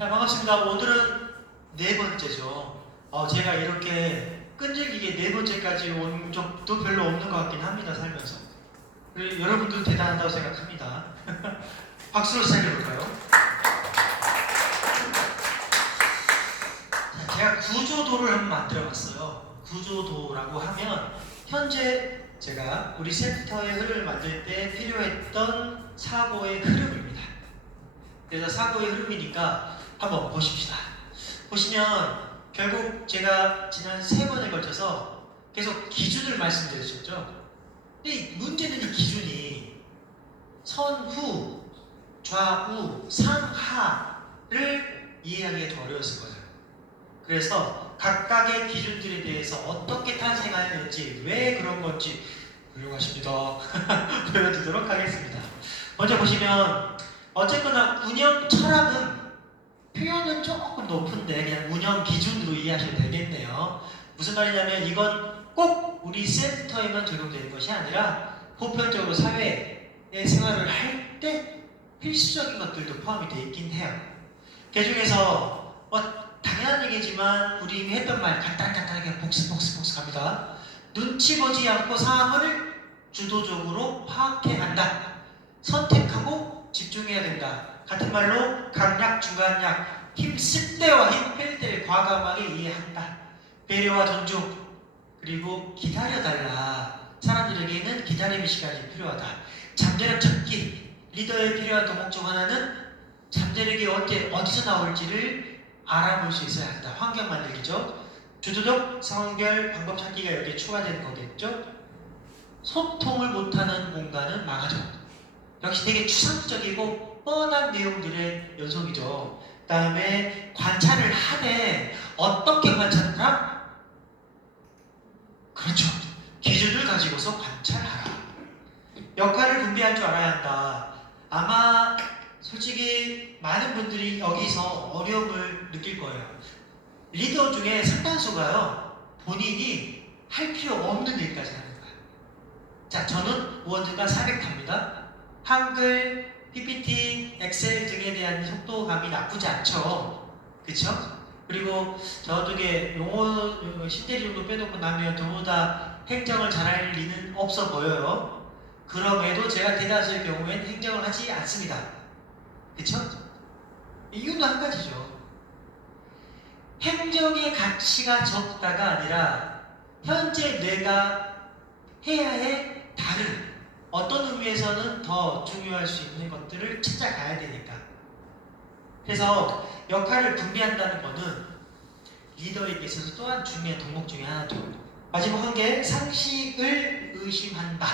자, 반갑습니다. 오늘은 네 번째죠. 제가 이렇게 끈질기게 네 번째까지 온 적도 별로 없는 것 같긴 합니다, 살면서. 그리고 여러분도 대단하다고 생각합니다. 박수로 시작해볼까요? 자, 제가 구조도를 한번 만들어봤어요. 구조도라고 하면 현재 제가 우리 센터의 흐름을 만들 때 필요했던 사고의 흐름입니다. 그래서 사고의 흐름이니까 한번 보십시다. 보시면 결국 제가 지난 3번에 걸쳐서 계속 기준을 말씀드렸죠. 근데 문제는 이 기준이 선후, 좌우, 상하를 이해하기가 좀 어려웠을 거예요. 그래서 각각의 기준들에 대해서 어떻게 탄생하였는지, 왜 그런 건지 훌륭하십니다. 보여드리도록 하겠습니다. 먼저 보시면 어쨌거나 운영 철학은 표현은 조금 높은데 그냥 운영 기준으로 이해하시면 되겠네요. 무슨 말이냐면 이건 꼭 우리 센터에만 적용되는 것이 아니라 보편적으로 사회의 생활을 할 때 필수적인 것들도 포함이 되어 있긴 해요. 그 중에서 당연한 얘기지만 우리 이미 했던 말 간단하게 복습 갑니다. 눈치 보지 않고 상황을 주도적으로 파악해야 한다. 선택하고 집중해야 된다. 같은 말로 강약, 중간약, 힘쓸 때와 힘뺄 때를 과감하게 이해한다. 배려와 존중, 그리고 기다려달라. 사람들에게는 기다림의 시간이 필요하다. 잠재력 찾기, 리더에 필요한 도목 중 하나는 잠재력이 어디서 나올지를 알아볼 수 있어야 한다. 환경 만들기죠. 주도적 상황별 방법 찾기가 여기에 추가되는 거겠죠. 소통을 못하는 공간은 막아줘. 역시 되게 추상적이고 뻔한 내용들의 연속이죠. 그 다음에 관찰을 하되 어떻게 관찰하라? 그렇죠. 기준을 가지고서 관찰하라. 역할을 분배할 줄 알아야 한다. 아마 솔직히 많은 분들이 여기서 어려움을 느낄 거예요. 리더 중에 상당수가요, 본인이 할 필요 없는 일까지 하는 거예요. 자, 저는 워드가 400타입니다. 한글, PPT, 엑셀 등에 대한 속도감이 나쁘지 않죠. 그쵸? 그리고 저쪽에 용어 10대 정도 빼놓고 나면 저보다 행정을 잘할 리는 없어 보여요. 그럼에도 제가 대다수의 경우엔 행정을 하지 않습니다. 그쵸? 이유는 한 가지죠. 행정의 가치가 적다가 아니라 현재 내가 해야 해 다른 어떤 의미에서는 더 중요할 수 있는 것들을 찾아가야 되니까. 그래서 역할을 분배한다는 것은 리더에게 있어서 또한 중요한 덕목 중에 하나죠. 마지막 한 개, 상식을 의심한다.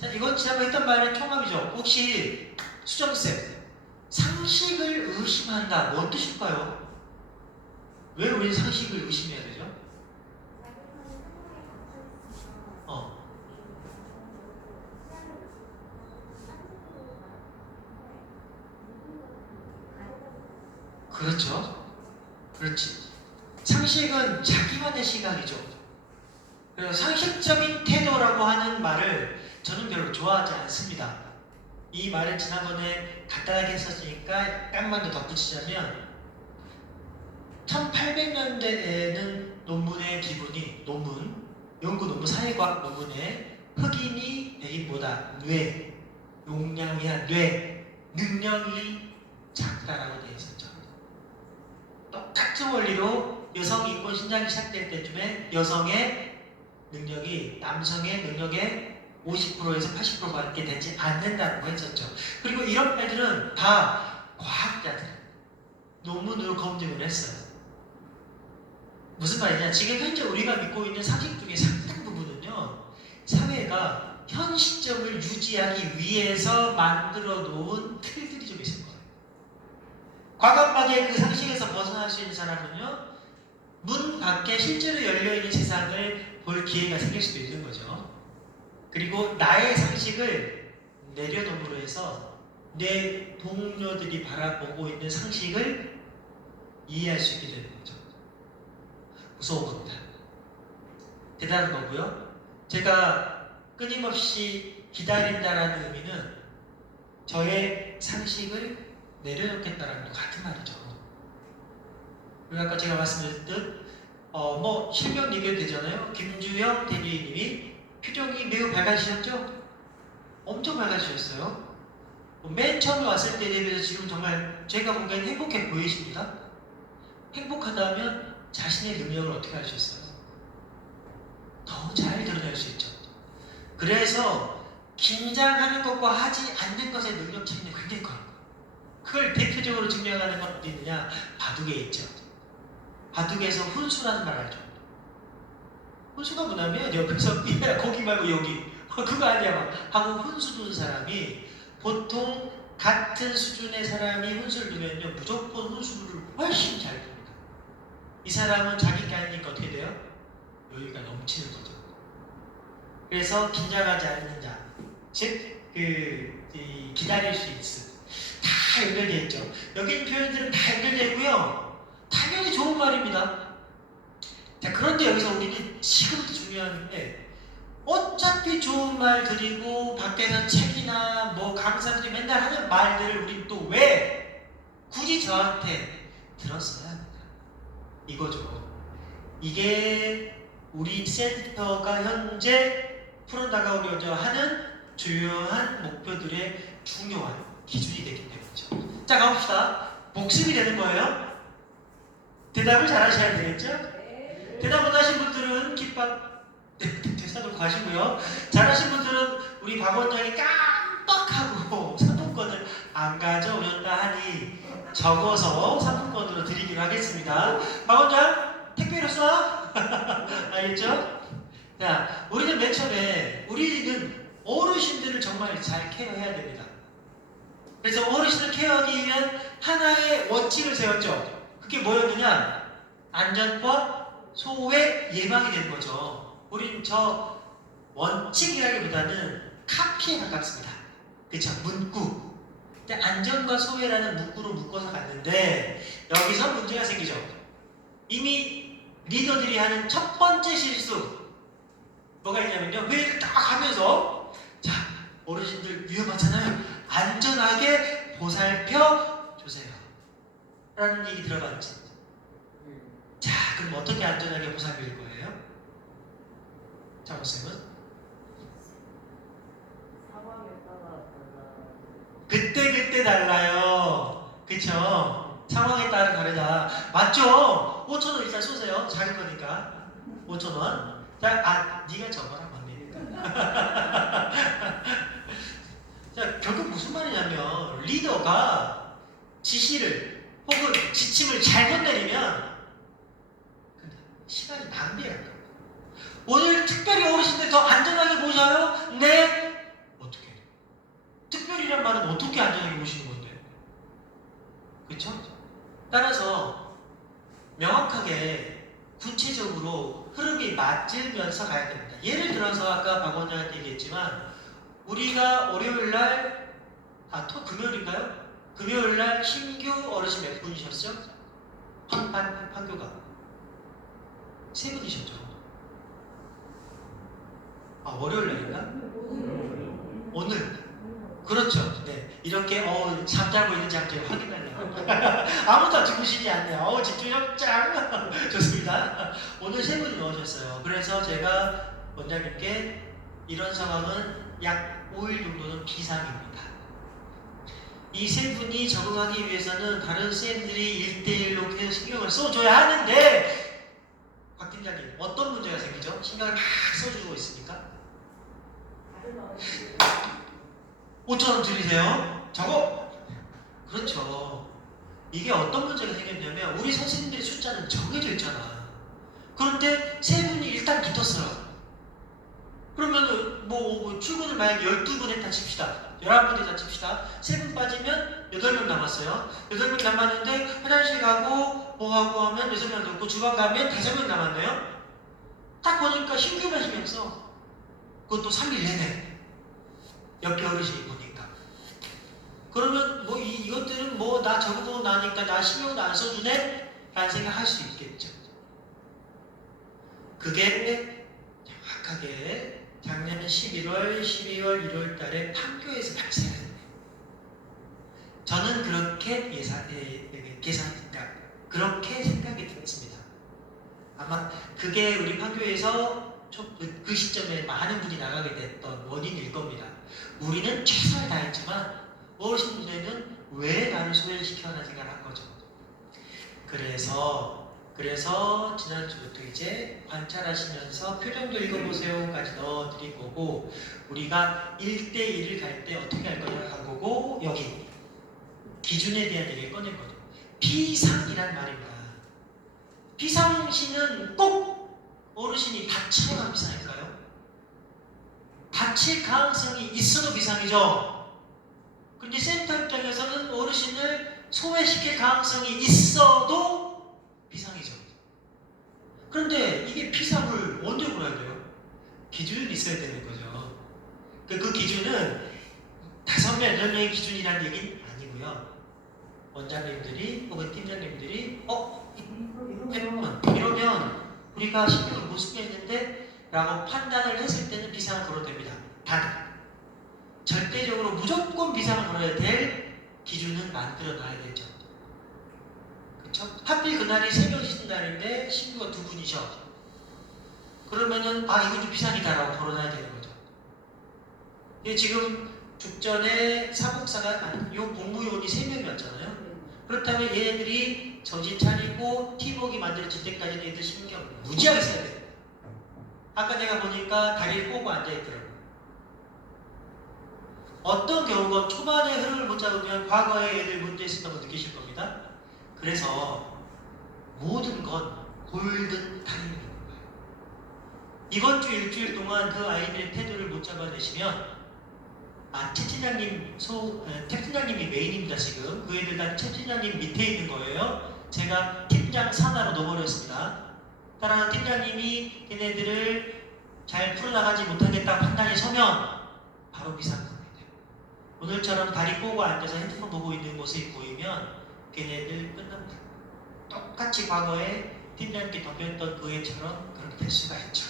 자, 이건 지난번에 했던 말의 총합이죠. 혹시 수정쌤, 상식을 의심한다, 뭔 뜻일까요? 왜 우리는 상식을 의심해야 되죠? 그렇죠. 그렇지. 상식은 자기만의 시각이죠. 그래서 상식적인 태도라고 하는 말을 저는 별로 좋아하지 않습니다. 이 말을 지난번에 간단하게 했었으니까 약간만 더 덧붙이자면 1800년대에는 논문의 기본이 연구 논문, 사회과학 논문에 흑인이 백인보다 용량이 한 능력이 작다라고 되어 있었죠. 똑같은 원리로 여성 인권 신장이 시작될 때쯤에 여성의 능력이 남성의 능력의 50%에서 80%밖에 되지 않는다고 했었죠. 그리고 이런 말들은 다 과학자들 논문으로 검증을 했어요. 무슨 말이냐? 지금 현재 우리가 믿고 있는 상식 중에 상당 부분은요, 사회가 현 시점을 유지하기 위해서 만들어 놓은 틀들이 좀 있을 거예요. 과감하게 그 상식에서 벗어날 수 있는 사람은요, 문 밖에 실제로 열려있는 세상을 볼 기회가 생길 수도 있는 거죠. 그리고 나의 상식을 내려놓음으로 해서 내 동료들이 바라보고 있는 상식을 이해할 수 있게 되는 거죠. 무서운 겁니다. 대단한 거고요. 제가 끊임없이 기다린다라는 의미는 저의 상식을 내려놓겠다라는 거 같은 말이죠. 그리고 아까 제가 말씀드렸듯 뭐 실명 얘기도 되잖아요. 김주영 대리님이 표정이 매우 밝아지셨죠? 엄청 밝아지셨어요. 맨 처음에 왔을 때 대비해서 지금 정말 제가 보기엔 행복해 보이십니다. 행복하다면 자신의 능력을 어떻게 하셨어요? 더 잘 드러낼 수 있죠. 그래서 긴장하는 것과 하지 않는 것의 능력 차이는 굉장히 커요. 그걸 대표적으로 증명하는 건 어디 있느냐? 바둑에 있죠. 바둑에서 훈수라는 말 알죠? 훈수가 뭐냐면 옆에서 야 거기 말고 여기 그거 아니야 하고 훈수 두는 사람이 보통 같은 수준의 사람이 훈수를 두면요 무조건 훈수를 훨씬 잘 둡니다. 이 사람은 자기 게 아니니까 어떻게 돼요? 여유가 넘치는 거죠. 그래서 긴장하지 않는 자, 즉 기다릴 수 있음 다 연결되어 있죠. 여기 있는 표현들은 다 연결되고요. 당연히 좋은 말입니다. 자, 그런데 여기서 우리는 지금부터 중요한 게 어차피 좋은 말 드리고 밖에서 책이나 뭐 강사들이 맨날 하는 말들을 우리 또 왜 굳이 저한테 들었어야 합니까? 이거죠. 이게 우리 센터가 현재 풀어나가려고 하는 주요한 목표들의 중요한 기준이 되기 때문이죠. 자, 가봅시다. 복습이 되는 거예요. 대답을 잘 하셔야 되겠죠? 대답 못하신 분들은 깃밥 대사도 가시고요. 잘하신 분들은 우리 박 원장이 깜빡하고 상품권을 안 가져오셨다 하니 적어서 상품권으로 드리기로 하겠습니다. 박 원장 택배로 쏴. 알겠죠? 자, 우리는 맨 처음에 우리는 어르신들을 정말 잘 케어해야 됩니다. 그래서 어르신을 케어하기 위한 하나의 원칙을 세웠죠. 그게 뭐였느냐? 안전과 소외 예방이 되는 거죠. 우린 저 원칙이라기보다는 카피에 가깝습니다. 그쵸? 문구. 근데 안전과 소외라는 문구로 묶어서 갔는데 여기서 문제가 생기죠. 이미 리더들이 하는 첫 번째 실수 뭐가 있냐면요. 회의를 딱 하면서 자, 어르신들 위험하잖아요. 안전하게 보살펴 주세요. 라는 얘기 들어봤지. 자, 그럼 어떻게 안전하게 보살필 거예요? 장모쌤은? 상황에 따라 그때 달라요. 그쵸? 상황에 따라 다르다. 맞죠? 5,000원 일단 쏘세요. 작은 거니까. 5,000원. 자, 네가 적어라. 막내니까. 자, 결국 무슨 말이냐면 리더가 지시를 혹은 지침을 잘못 내리면 시간이 낭비해요. 오늘 특별히 어르신들 더 안전하게 모셔요? 네. 어떻게? 특별히란 말은 어떻게 안전하게 모시는 건데? 그렇죠? 따라서 명확하게 구체적으로 흐름이 맞으면서 가야 됩니다. 예를 들어서 아까 박 원장한테 얘기했지만 우리가 월요일날 금요일인가요? 금요일날 신규 어르신 몇 분이셨죠? 판교가 3분이셨죠? 월요일날인가? 오늘. 그렇죠. 네. 이렇게 잠자고 있는지 안 확인하려고. 아무도 주무시지 않네요. 집중력 짱! 좋습니다. 오늘 3분이 넣으셨어요. 그래서 제가 원장님께 이런 상황은 약 5일 정도는 비상입니다. 이 3분이 적응하기 위해서는 다른 쌤들이 1대1로 계속 신경을 써줘야 하는데 박 팀장님 어떤 문제가 생기죠? 신경을 막 써주고 있으니까 5,000원 드리세요. 적어! 그렇죠. 이게 어떤 문제가 생겼냐면 우리 선생님들의 숫자는 정해져 있잖아. 그런데 3분이 일단 붙었어요. 그러면 출근을 만약에 12분 했다 칩시다. 11분 했다 칩시다. 3분 빠지면 8명 남았어요. 8명 남았는데 화장실 가고 뭐하고 하면 6명 남고 주방 가면 5명 남았네요. 딱 보니까 신규만 신경 써. 그것도 3일 내내. 옆에 어르신이 보니까. 그러면 이것들은 나 적어도 나니까 나 신경도 안 써주네? 라는 생각할 수 있겠죠. 그게 정확하게 작년 11월, 12월, 1월 달에 판교에서 발생했네요. 저는 그렇게 그러니까 그렇게 생각이 들었습니다. 아마 그게 우리 판교에서 그 시점에 많은 분이 나가게 됐던 원인일 겁니다. 우리는 최선을 다했지만 어르신들은 왜 나를 소외를 시켜라는 생각을 한 거죠. 그래서 지난주부터 이제 관찰하시면서 표정도 읽어보세요까지 넣어드릴 거고, 우리가 1대1을 갈 때 어떻게 할 거냐 한 거고, 여기 기준에 대한 얘기를 꺼낸 거죠. 비상이란 말입니다. 비상시는 꼭 어르신이 다치거나 비상일까요? 다칠 가능성이 있어도 비상이죠. 근데 센터 입장에서는 어르신을 소외시킬 가능성이 있어도 비상이죠. 그런데 이게 비상을 언제 골라야 돼요? 기준이 있어야 되는 거죠. 그 기준은 5명, 8명의 기준이라는 얘기는 아니고요. 원장님들이 혹은 팀장님들이 이러면 우리가 신경을 못 쓰겠는데 라고 판단을 했을 때는 비상을 걸어도 됩니다. 단 절대적으로 무조건 비상을 걸어야 될 기준은 만들어 놔야 되죠. 그렇죠? 하필 그날이 새벽 쉬는 날인데 신부가 2분이셔. 그러면은 이건 좀 비상이다라고 걸어놔야 되는 거죠. 근데 지금 죽전에 사복사가 요 공무요원이 3명이었잖아요. 그렇다면 얘네들이 정신 차리고 팀워크가 만들어질 때까지는 얘들 신경 무지하게 써야 돼요. 아까 내가 보니까 다리를 꼬고 앉아있더라고요. 어떤 경우가 초반에 흐름을 못 잡으면 과거에 애들 문제 있었던 거 느끼실 겁니다. 그래서 모든 건 골든 타임인 거예요. 이번 주 일주일 동안 그 아이들의 태도를 못 잡아내시면 태 팀장님이 메인입니다. 지금 그 애들 다 팀장님 밑에 있는 거예요. 제가 팀장 산하로 넣어버렸습니다. 따라서 팀장님이 걔네들을 잘 풀어나가지 못하겠다 판단이 서면 바로 비상입니다. 오늘처럼 다리 꼬고 앉아서 핸드폰 보고 있는 모습이 보이면 걔네들 끝납니다. 똑같이 과거에 팀장님께 덤볐던 그 애처럼 그렇게 될 수가 있죠.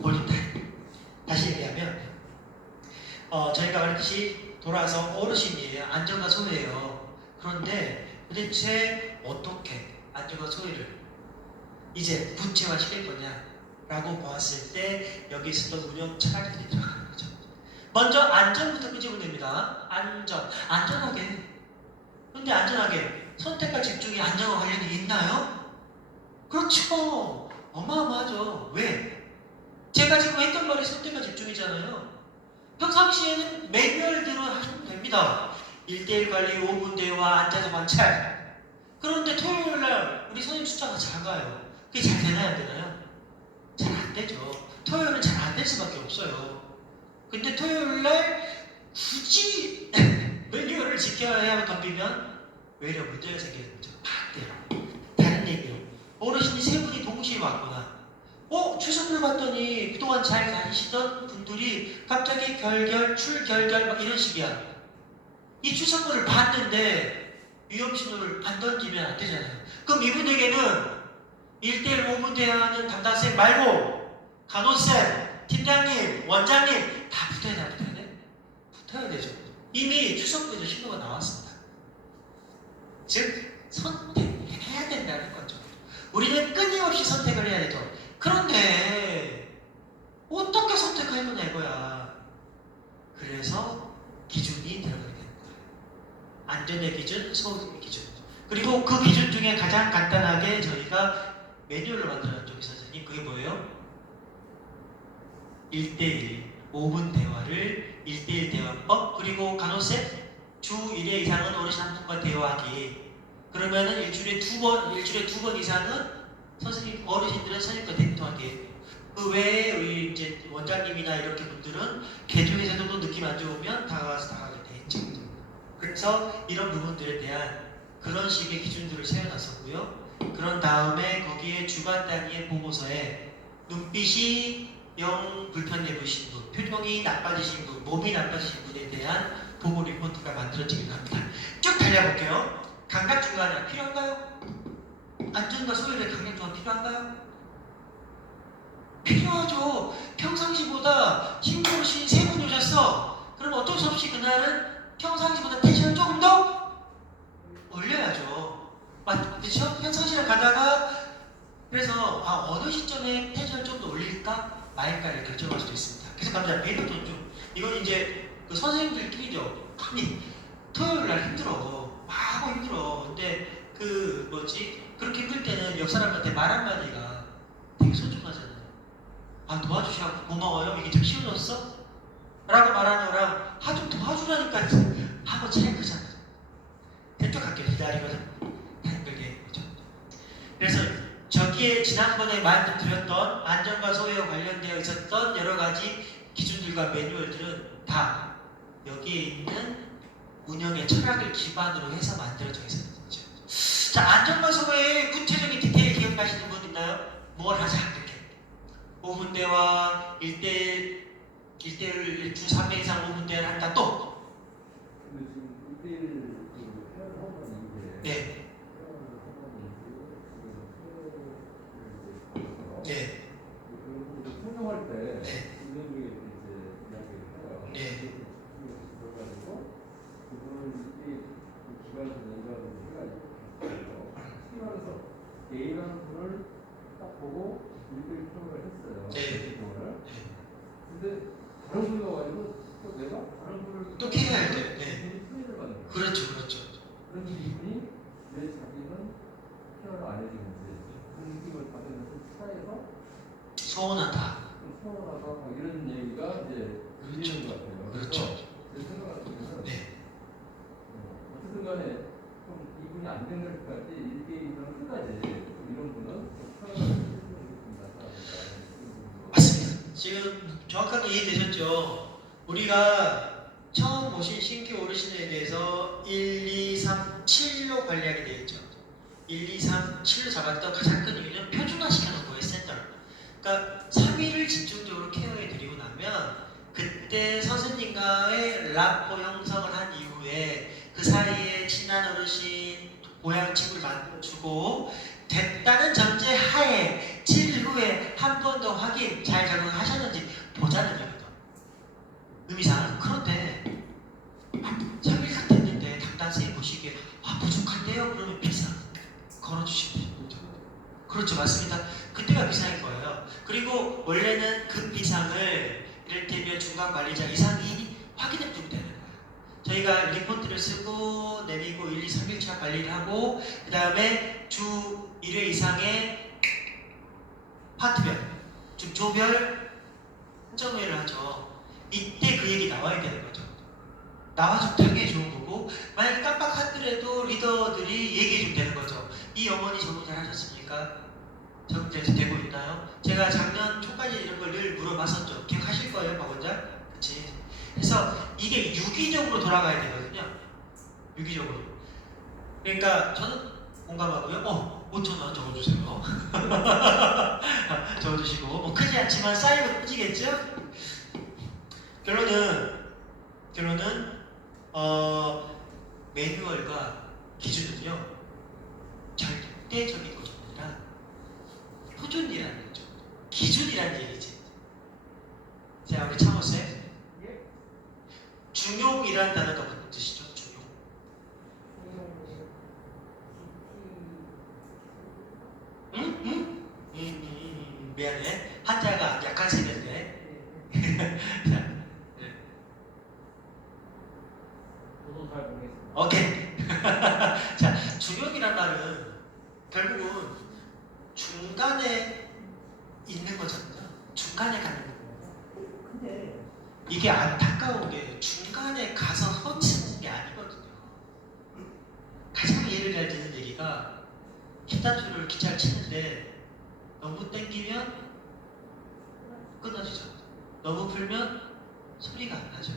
골든타임. 다시 얘기하면 저희가 말했듯이 돌아서 어르신이에요. 안전과 소외예요. 그런데 도대체 어떻게 안전과 소외를 이제 구체화시킬 거냐라고 보았을 때 여기 있었던 운영 철학들이 들어가는 거죠. 먼저 안전부터 끄집어내면 됩니다. 안전하게. 그런데 안전하게 선택과 집중이 안전과 관련이 있나요? 그렇죠. 어마어마하죠. 왜? 제가 지금 했던 말이 선택과 집중이잖아요. 평상시에는 매뉴얼대로 하시면 됩니다. 1대1 관리, 5분 대화, 앉아서 관찰. 그런데 토요일날 우리 선생님 숫자가 작아요. 그게 잘 되나요? 안 되나요? 잘 안 되죠. 토요일은 잘 안 될 수밖에 없어요. 근데 토요일날 굳이 매뉴얼을 지켜야 덤비면 외려 문제가 생기는 거죠. 반대로. 다른 얘기로 어르신이 3분이 동시에 왔구나. 추석을 봤더니 그동안 잘 다니시던 분들이 갑자기 출결결 막 이런 식이야. 이 추석을 봤는데 위험신호를 안 던지면 안 되잖아요. 그럼 이분에게는 1대1 5분 대화하는 담당쌤 말고 간호쌤, 팀장님, 원장님 다 붙어야 돼? 붙어야 되죠. 이미 추석부터 신호가 나왔습니다. 즉 선택해야 된다는 거죠. 우리는 끊임없이 선택을 해야 되죠. 그런데 어떻게 선택할 거냐 이거야. 그래서 기준이 들어가게 되는 거예요. 안전의 기준, 소음의 기준. 그리고 그 기준 중에 가장 간단하게 저희가 매뉴얼로 만들어놨죠. 선생님 그게 뭐예요? 1대1 5분 대화를 1대1 대화법. 그리고 간호쌤 주 1회 이상은 어르신 한 분과 대화하기. 그러면은 일주일에 두 번 이상은 어르신들은 선생님과 대통하게. 그 외에 우리 이제 원장님이나 이렇게 분들은 개중에서도 느낌 안 좋으면 다가가게 돼 있죠. 그래서 이런 부분들에 대한 그런 식의 기준들을 세워놨었고요. 그런 다음에 거기에 주간 단위의 보고서에 눈빛이 영 불편해 보이신 분, 표정이 나빠지신 분, 몸이 나빠지신 분에 대한 보고 리포트가 만들어지긴 합니다. 쭉 달려볼게요. 감각 중간이 필요한가요? 안전과 소외의 강력 조합 필요한가요? 필요하죠. 평상시보다 신고신 3분 오셨어. 그럼 어쩔 수 없이 그날은 평상시보다 텐션을 조금 더 그렇죠? 평상시랑 가다가 그래서 어느 시점에 텐션을 좀 더 올릴까 말까를 결정할 수도 있습니다. 그래서 갑자기 매도 존중. 이건 이제 그 선생님들끼리죠. 아니 토요일 날 힘들어. 막 하고 힘들어. 근데 그 뭐지? 그렇게 힘들 때는 옆 사람한테 말 한마디가 되게 소중하잖아요. 도와주셔서 고마워요. 이게 좀 쉬워졌어? 라고 말하는 거랑 좀 도와주라니까 하고 차이 크잖아요. 대쪽 학교 기다리거든. 힘들게 그죠. 그래서 저기에 지난번에 말씀드렸던 안전과 소외와 관련되어 있었던 여러 가지 기준들과 매뉴얼들은 다 여기에 있는 운영의 철학을 기반으로 해서 만들어져 있었던 거죠. 자, 안전과 소외의 구체적인 디테일 기억하시는 분 있나요? 뭘 하자 이렇게 5분대와 1대1 주 3회 이상 5분대를 한다. 또 네. 네. 설명할 때 네. 이런 게 이제 이야기를 해요. 네. 그래가지고 그분을 기관에서 연구하는 해가 있어요. 팀안에서 A라는 분을 딱 보고 1대1 평가를 했어요. 네. 근데 다른 분이 와가지고 또 내가 다른 분을 또 K해야 돼. 네. K를 받는 거예요. 그렇죠, 그렇죠. 그래서 이분이 왜 자기는 케어를 안 해주는지 그 느낌을 받으면서 차에서 서운하다. 서운하다 뭐 이런 얘기가 이제 들리는 것 같아요. 그렇죠. 제 생각 같으면 네. 어쨌든 간에 좀 이분이 안 된 것까지 1대1이랑 끝까지 이런 분은 좀 편하게 해주는 게 맞습니다. 지금 정확하게 이해되셨죠? 우리가 처음 오신 신규 어르신에 대해서 1, 2, 3, 7로 관리하게 되어 있죠. 1, 2, 3, 7로 잡았던 가장 큰 이유는 표준화시켜놓은 거예요, 스탠더드. 그러니까 3일을 집중적으로 케어해 드리고 나면 그때 선생님과의 라포 형성을 한 이후에 그 사이에 친한 어르신, 고향 친구를 만나주고 됐다는 전제 하에 7일 후에 한 번 더 확인 잘 적응하셨는지 보자는 얘기거든. 의미상. 그런데 3일 딱 됐는데 담당생이 보시기에 부족한데요? 그러면 비상 걸어주시면 됩니다. 그렇죠, 맞습니다. 그때가 비상인 거예요. 그리고 원래는 그 비상을 이를테면 중간 관리자 이상이 확인해 주면 되는 거예요. 저희가 리포트를 쓰고 내리고 1, 2, 3일차 관리를 하고 그 다음에 주 1회 이상의 파트별, 즉 조별 한정회를 하죠. 이때 그 얘기 나와야 되는 거죠. 나와주면 당연히 좋은 거고 만약에 깜빡하더라도 리더들이 얘기해 주면 되는 거죠. 이 어머니 적응 잘 하셨습니까? 적응돼서 되고 있나요? 제가 작년 초까지 이런 걸 늘 물어봤었죠. 기억하실 거예요, 박 원장? 그치? 그래서 이게 유기적으로 돌아가야 되거든요. 유기적으로. 그러니까 저는 공감하고요. 5,000원 적어주세요. 적어주시고 뭐 크지 않지만 쌓이면 크지겠죠? 결론은 매뉴얼과 기준은요 절대적인 것이 아니라 표준이라는 거죠. 기준이라는 얘기지. 자, 우리 창호쌤. 중용이라는 단어가 무슨 뜻이죠? 중용. 응? 미안해. 한자가 약한 세대인데. 자, 저도 잘 모르겠습니다. 오케이. 자, 중용이란 말은 결국은 중간에 있는 거잖아요. 중간에 가는 거. 근데 이게 안타까운 게 중간에 가서 서치는 게 아니거든요. 가장 예를 잘 드는 얘기가 기타줄을 기차를 치는데 너무 땡기면 끊어지죠. 너무 풀면 소리가 안 나죠.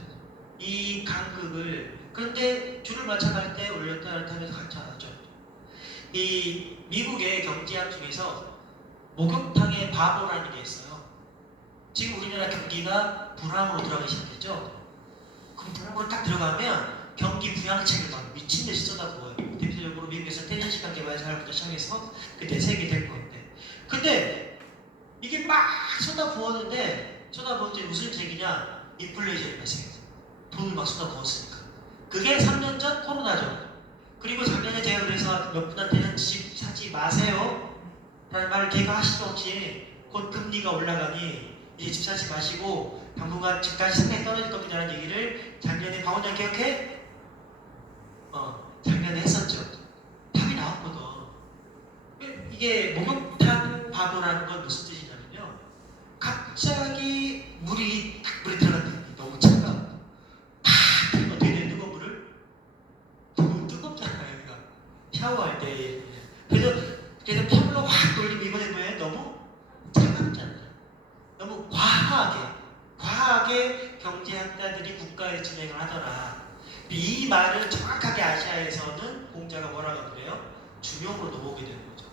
이 간극을 그런데 줄을 맞춰갈 때 올렸다 내렸다 하면서 같이 안 하죠. 이 미국의 경제학 중에서 목욕탕의 바보라는 게 있어요. 지금 우리나라 경기가 불황으로 들어가기 시작했죠. 그럼 불황으로 딱 들어가면 경기 부양책을 막 미친 듯이 쏟아부어요. 대표적으로 미국에서 태전시간 개발 사업부터 시작해서 그때 세계 될 건데. 근데 이게 막 쏟아부었는데 쏟아부은 게 무슨 책이냐? 인플레이션이 발생했어요. 돈을 막 쏟아부었으니까. 그게 3년 전 코로나죠. 그리고 작년에 제가 그래서 몇 분한테는 집 주지 마세요 라는 말을 걔가 할 수도 없지. 곧 금리가 올라가니 이제 집 사지 마시고 당분간 집값이 상당히 떨어질 겁니다 라는 얘기를 작년에 박 원장 기억해? 작년에 했었죠. 답이 나왔거든. 이게 목욕탕 바보라는 건 무슨 뜻이냐면요, 갑자기 물이 들어갔더니 너무 차가워. 팍 들면 어떻게 되는 뜨거운 물을? 너무 뜨겁잖아요. 그러니까 샤워할 때. 그래서 텀블러 확 돌리면 이번에 뭐예요? 너무 차갑잖아요. 너무 과하게 경제학자들이 국가에 진행을 하더라. 이 말을 정확하게 아시아에서는 공자가 뭐라고 그래요? 중용으로 넘어오게 되는 거죠.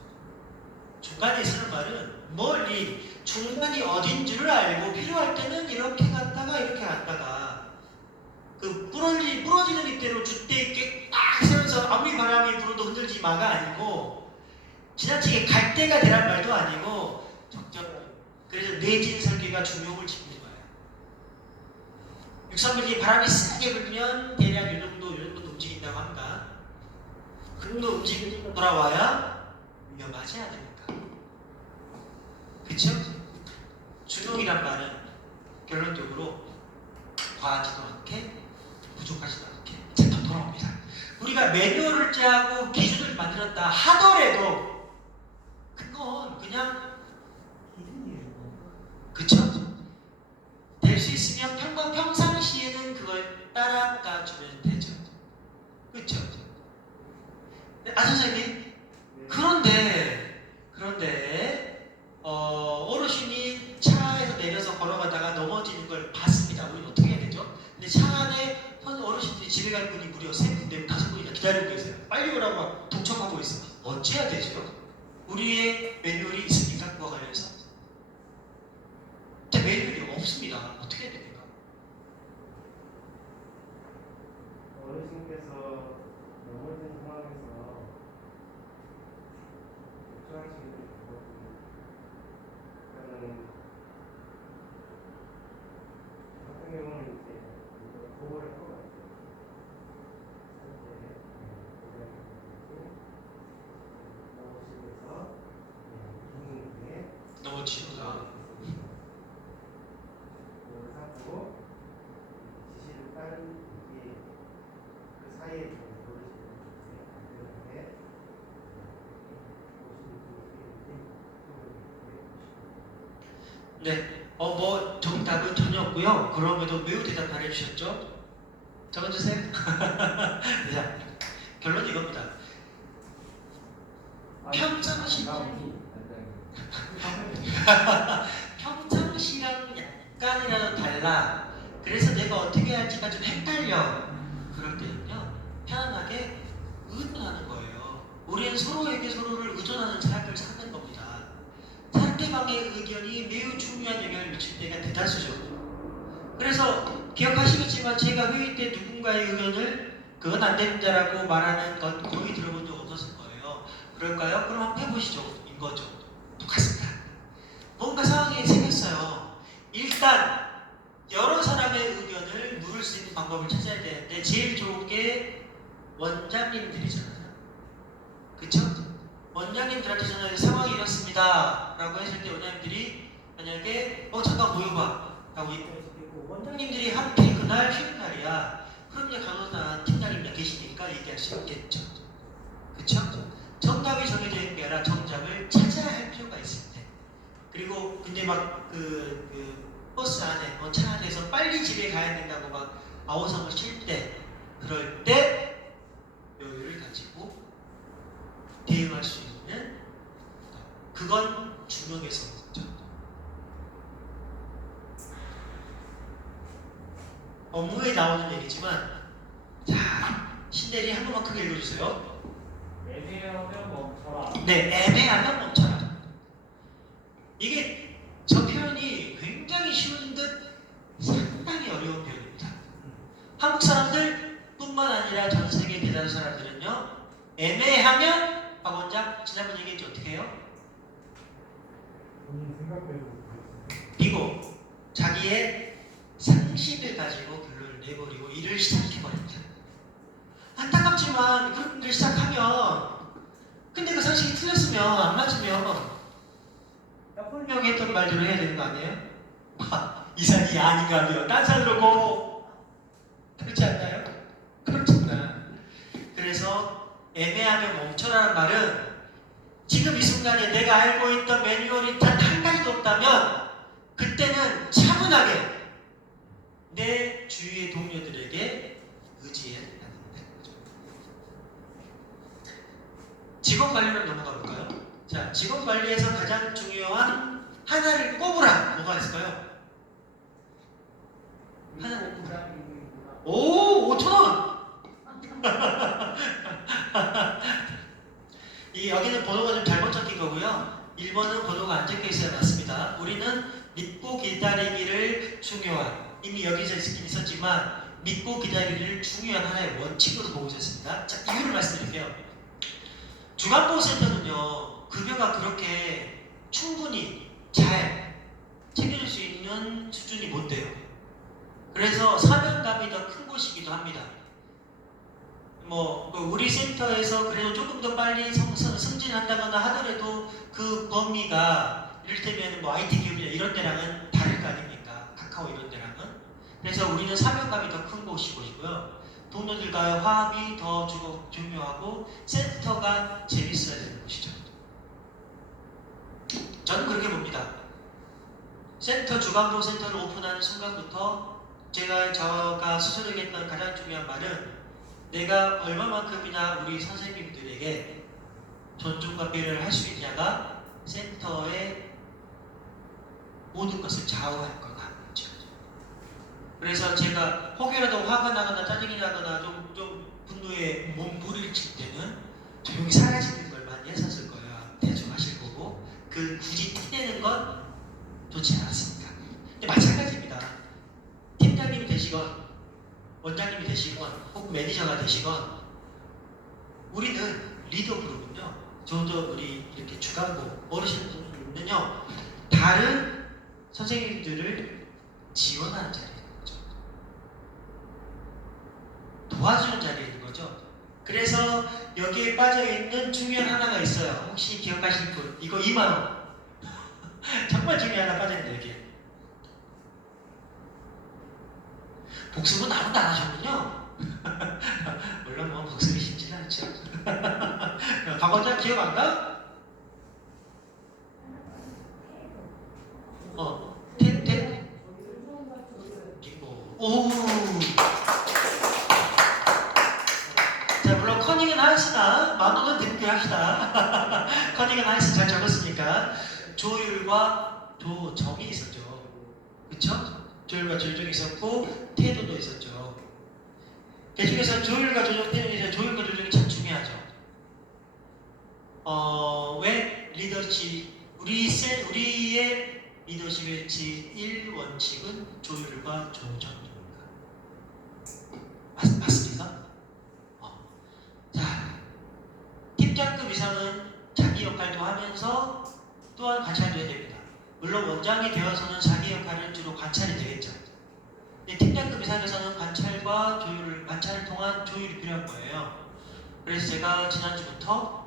중간에 쓰는 말은 멀리 중간이 어딘 줄을 알고 필요할 때는 이렇게 갔다가 이렇게 갔다가 그 부러지는 이대로 줏대 있게 딱 세워서 아무리 바람이 불어도 흔들지 마가 아니고 지나치게 갈 때가 되란 말도 아니고 적절하게. 그래서 내진 설계가 중용을 지키는 거예요. 6,300이 바람이 세게 불면 대략 이 정도 움직인다고 합니다. 그 정도 움직이고 돌아와야 위험하지 않습니까? 그쵸? 중용이란 말은 결론적으로 과하지도 않게 부족하지도 않게 제대로 돌아옵니다. 우리가 매뉴얼을 짜고 기준을 만들었다 하더라도 그건 그냥 기준이에요. 그쵸? 될 수 있으면 평상시에는 그걸 따라가주면 되죠. 그쵸? 선생님, 그런데 어르신이 차에서 내려서 걸어가다가 넘어지는 걸 봤습니다. 우리는 어떻게 해야 되죠? 근데 차 안에 어르신들이 집에 갈 분이 무려 3분, 5분이나 기다리고 계세요. 빨리 오라고 막 독촉하고 있어. 어찌해야 되죠? 우리의 매뉴얼이 있습니까? 그거 관련해서? 근데 매뉴얼이 없습니다. 어떻게 해야 됩니까? 어르신께서 넘어진 상황에서 걱정하시게 될 거거든요. 그러니까는 같은 경우는 이제 이거 보호를 하고 갔죠. 상태에 넘어지면서 기능 중에 넘어지다. 그걸 하고 지시를 따른 이게 그 사이에 좀 어르신들이 안전하게 네, 뭐 정답은 전혀 없고요. 그럼에도 매우 대답 잘해주셨죠? 적어주세요. 자, 결론이 이겁니다. 평상시랑 약간이라도 달라. 그래서 내가 어떻게 할지가 좀 헷갈려. 그럴 때는요, 편안하게 의존하는 거예요. 우리는 서로에게 서로를 의존하는 사람을 찾는 겁니다. 상대방의 의견이 매우 중요한 영향을 미칠 때가 대다수죠. 그래서 기억하시겠지만 제가 회의 때 누군가의 의견을 그건 안 된다라고 말하는 건 거의 들어본 적 없었을 거예요. 그럴까요? 그럼 한번 해보시죠. 인 거죠. 똑같습니다. 뭔가 상황이 생겼어요. 일단 여러 사람의 의견을 물을 수 있는 방법을 찾아야 되는데 제일 좋은 게 원장님들이잖아요. 그쵸? 원장님들한테 전화해서 상황이 이렇습니다 라고 했을 때 원장님들이 만약에 잠깐 모여봐 라고 얘기할 수도 있고, 원장님들이 함께 그날 쉬는 날이야. 그럼 이제 간호사 팀장님이 계시니까 얘기할 수 있겠죠. 그쵸? 정답이 정해져 있는 게 아니라 정답을 찾아야 할 필요가 있을 때. 그리고 근데 막 버스 안에 차 안에서 빨리 집에 가야 된다고 막 아우성을 칠 때, 그럴 때 여유를 가지고 대응할 수 있는, 그건 중용에서 오죠. 업무에 나오는 얘기지만, 자, 신대리 한 번만 크게 읽어주세요. 애매하면 멈춰라. 네, 애매하면 멈춰라. 이게 저 표현이 굉장히 쉬운 듯 상당히 어려운 표현입니다. 한국 사람들뿐만 아니라 전 세계 대다수 사람들은요, 애매하면 박 원장 지난번 얘기했지 어떻게 해요? 본인 생각대로 그리고 자기의 상식을 가지고 결론을 내버리고 일을 시작해버립니다. 안타깝지만 그런 일을 시작하면, 근데 그 상식이 틀렸으면 안 맞으면 설명이 했던 말대로 해야 되는 거 아니에요? 이산이 아닌가 하면 딴 산으로 고 그렇지 않나요? 그렇잖아. 그래서 애매하면 멈춰라는 말은 지금 이 순간에 내가 알고 있던 매뉴얼이 단 한 가지도 없다면 그때는 차분하게 내 주위의 동료들에게 의지해야 된다는 거죠. 직업 관리로 넘어가 볼까요? 자, 직업 관리에서 가장 중요한 하나를 꼽으라. 뭐가 있을까요? 하나. 오, 5,000원! 여기는 번호가 좀 잘못 적힌 거고요. 1번은 번호가 안 적혀 있어야 맞습니다. 우리는 믿고 기다리기를 중요한, 이미 여기서 있긴 있었지만 믿고 기다리기를 중요한 하나의 원칙으로 보고 있었습니다. 자, 이유를 말씀드릴게요. 주간보호센터는요, 급여가 그렇게 충분히 잘 챙겨줄 수 있는 수준이 못 돼요. 그래서 사명감이 더 큰 곳이기도 합니다. 우리 센터에서 그래도 조금 더 빨리 승진한다거나 하더라도 그 범위가 이를테면 IT 기업이나 이런 데랑은 다를 거 아닙니까? 카카오 이런 데랑은. 그래서 우리는 사명감이 더 큰 곳이고요. 동료들과의 화합이 더 중요하고 센터가 재밌어야 되는 곳이죠. 저는 그렇게 봅니다. 센터 주간보호 센터를 오픈하는 순간부터 제가 스스로에게 했던 가장 중요한 말은 내가 얼마만큼이나 우리 선생님들에게 존중과 배려를 할 수 있냐가 센터의 모든 것을 좌우할 거다. 그래서 제가 혹여라도 화가 나거나 짜증이 나거나 좀 분노에 몸부림을 칠 때는 조용히 사라지는 걸 많이 했었을 거예요. 대충하실 거고 굳이 티내는 건 좋지 않았습니다. 근데 마찬가지입니다. 팀장님이 되시건 원장님이 되시건 혹은 매니저가 되시건 우리는 리더 그룹은요, 저도 우리 이렇게 주간보 어르신들은요 다른 선생님들을 지원하는 자리에 있는 거죠. 도와주는 자리에 있는 거죠. 그래서 여기에 빠져있는 중요한 하나가 있어요. 혹시 기억하실 분? 이거 2만원. 정말 중요한 하나 빠져있는데 여기에. 복습은 아무도 안 하셨군요. 물론 복습이 쉽지는 않죠. 박원장 기억 안 나? 오. 자, 물론 커닝은 하시나 만원은 드릴게 합시다. 커닝은 하시 잘 적었으니까 조율과 조정이 있었죠. 그쵸? 조율과 조정이 있었고 태도도 있었죠. 그 중에서 조율과 조정, 조율과 조정이 참 중요하죠. 왜 리더십, 우리의 리더십의 제1원칙은 조율과 조정입니다. 맞습니까? 자, 팀장급 이상은 자기 역할도 하면서 또한 관찰도 해야 됩니다. 물론 원장이 되어서는 자기 역할은 주로 관찰이 되겠죠. 근데 팀장급 이상에서는 관찰을 통한 조율이 필요한 거예요. 그래서 제가 지난주부터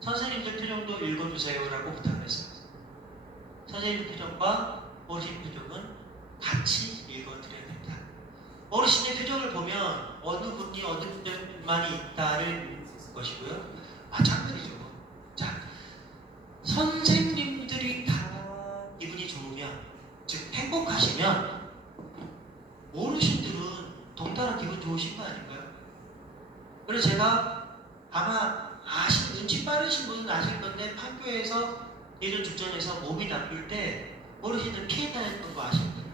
선생님들 표정도 읽어주세요라고 부탁했어요. 선생님 표정과 어르신 표정은 같이 읽어드려야 됩니다. 어르신의 표정을 보면 어느 분이 어느 분들만이 있다를 것이고요. 마찬가지죠. 자, 선생님들이 다 기분이 좋으면, 즉 행복하시면 어르신들은 덩달아 기분 좋으신 거 아닌가요? 그래서 제가 아마 눈치 빠르신 분은 아실 건데 판교에서 예전 죽전에서 몸이 나쁠 때 어르신들 피해 다녔던 거 아시나요?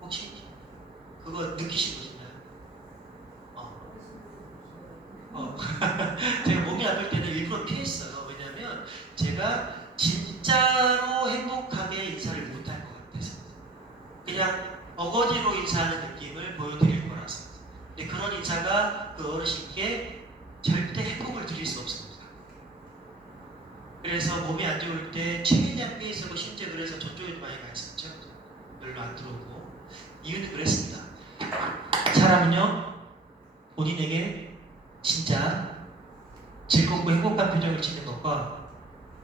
혹시 그거 느끼신 분 있나요? 제가 몸이 아플 때는 일부러 피했어요. 왜냐면 제가 진짜로 행복하게 인사를 못할 것 같아서, 그냥 어거지로 인사하는 느낌을 보여드릴 거라서. 근데 그런 인사가 그 어르신께 절대 행복을 드릴 수 없습니다. 그래서 몸이 안 좋을 때 최대한 피해서고, 심지어 그래서 전조에도 많이 가 있었죠. 별로 안 들어오고. 이유는 그랬습니다. 사람은요, 본인에게 진짜 즐겁고 행복한 표정을 짓는 것과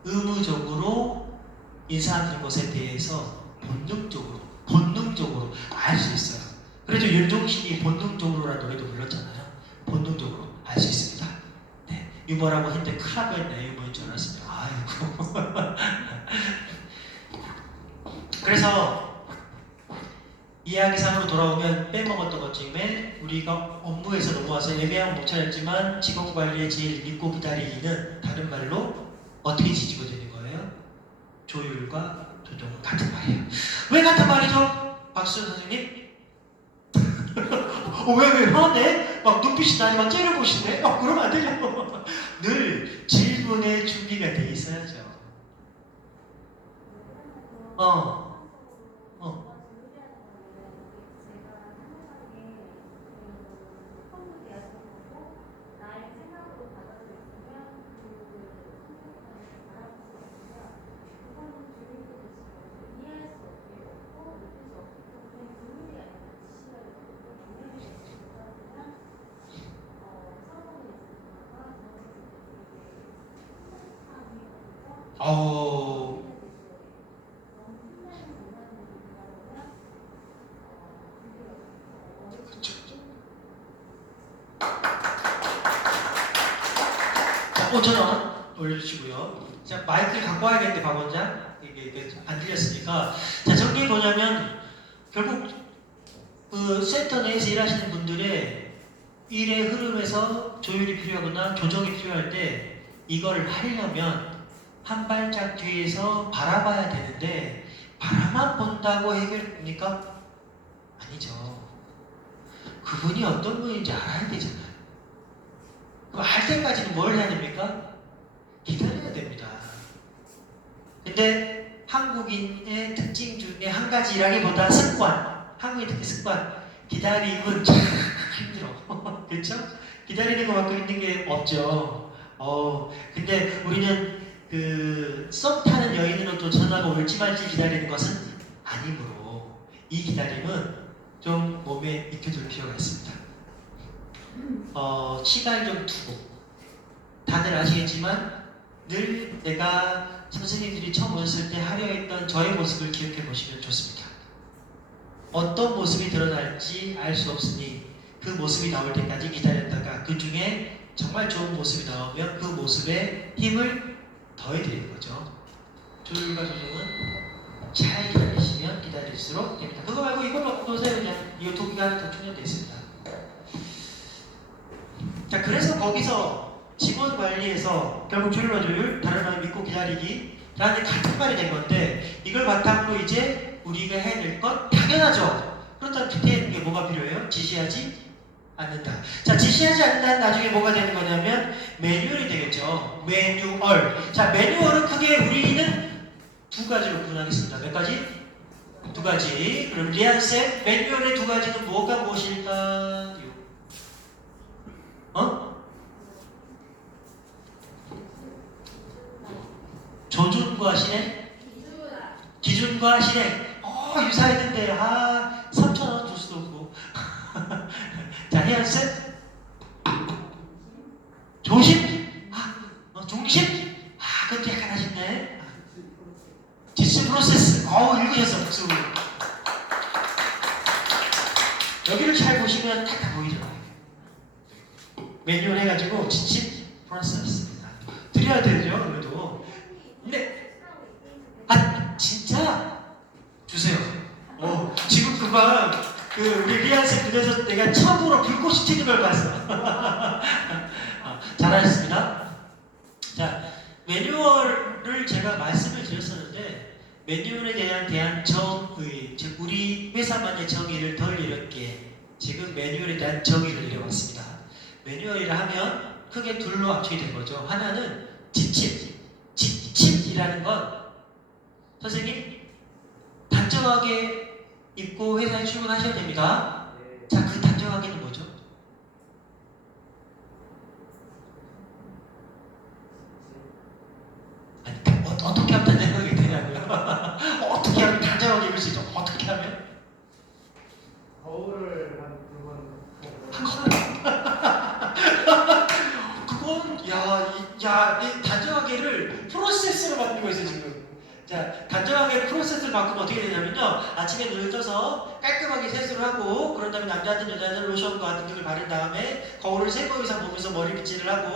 의무적으로 인사하는 것에 대해서 본능적으로 알 수 있어요. 그래서 윤종신이 본능적으로라는 노래도 불렀잖아요. 본능적으로 알 수 있습니다. 네, 유머라고 했는데 큰일 날 뻔했네. 유머인 줄 알았으면. 아이고. 그래서 이야기상으로 돌아오면 빼먹었던 것 중에 우리가 업무에서 넘어와서 애매한 목차였지만 직원 관리에 제일 믿고 기다리기는 다른 말로 어떻게 뒤집어지는 거예요? 조율과 조정은 같은 말이에요. 왜 같은 말이죠? 박수 선생님? 왜 화내? 막 눈빛이 나니 막 째려보시네? 그러면 안 되죠. 늘 질문의 준비가 돼 있어야죠. 어. 어, 그쵸. 자, 5,000원 올려주시고요. 자, 마이크를 갖고 와야겠는데, 박 원장. 이게 안 들렸으니까. 자, 저게 뭐냐면, 결국, 그 센터 내에서 일하시는 분들의 일의 흐름에서 조율이 필요하거나 조정이 필요할 때, 이걸 하려면, 한 발짝 뒤에서 바라봐야 되는데, 바라만 본다고 해결됩니까? 아니죠. 그분이 어떤 분인지 알아야 되잖아요. 그럼 알 때까지는 뭘 해야 됩니까? 기다려야 됩니다. 근데 한국인의 특징 중에 한 가지라기보다 습관, 한국의 특히 습관, 기다림은 참 힘들어. 그렇죠? 기다리는 것만큼 힘든 게 없죠. 근데 우리는 그 썸 타는 여인으로 또 전화가 올지 말지 기다리는 것은 아니므로 이 기다림은 좀 몸에 익혀둘 필요가 있습니다. 시간을 좀 두고 다들 아시겠지만 늘 내가 선생님들이 처음 오셨을 때 하려 했던 저의 모습을 기억해 보시면 좋습니다. 어떤 모습이 드러날지 알 수 없으니 그 모습이 나올 때까지 기다렸다가 그 중에 정말 좋은 모습이 나오면 그 모습에 힘을 더해드리는 거죠. 조율과 조정은 잘 기다리시면 기다릴수록 됩니다. 그거 말고 이거 놓으세요. 그냥 이 두 개가 더 충전되어 있습니다. 자, 그래서 거기서 직원 관리에서 결국 조율과 조율, 다른 말을 믿고 기다리기라는 같은 말이 된 건데 이걸 바탕으로 이제 우리가 해야 될 건 당연하죠. 그렇다면 뒤에 게 뭐가 필요해요? 지시하지 않는다. 자, 지시하지 않는다는 나중에 뭐가 되는 거냐면 매뉴얼이 되겠죠. 매뉴얼. 자, 매뉴얼은 크게 우리는 두 가지로 구분하겠습니다. 몇 가지? 두 가지. 그럼 리안쌤, 매뉴얼의 두 가지는 뭐가 무엇일까요? 조준과 실행? 기준과 실행. 유사했는데, 3,000원 줄 수도 없고. 자, 혜연쌤. 조심? 중심? 그것도 약간 하셨네. 지수 프로세스. 읽으셨어, 박수. 여기를 잘 보시면 딱 보이죠. 매뉴얼 해가지고 지침 프로세스입니다. 드려야 되죠, 그래도. 근데 진짜 주세요. 지금 그만 우리 리안쌤 눈에서 내가 처음으로 불꽃이 튀는 걸 봤어. 잘하셨습니다. 자, 매뉴얼을 제가 말씀을 드렸었는데 매뉴얼에 대한 정의, 즉 우리 회사만의 정의를 덜 이렇게 지금 매뉴얼에 대한 정의를 이뤄봤습니다. 매뉴얼이라 하면 크게 둘로 압축이 된 거죠. 하나는 지침이라는 건 선생님 단정하게 입고 회사에 출근하셔야 됩니다. 자, 그 단정하게는 뭐죠? 아니, 어떻게 하면 단정하게 되냐고요? 어떻게 하면 단정하게 입을 수 있죠? 어떻게 하면? 거울을 한 2번 그건 이 단정하게를 프로세스로 만들고 있어요 지금. 자, 단정하게 프로세스를 바꾸면 어떻게 되냐면요. 아침에 눈을 떠서 깔끔하게 세수를 하고 그런 다음에 남자들 여자들 로션과 등등을 바른 다음에 거울을 3번 이상 보면서 머리 빗질을 하고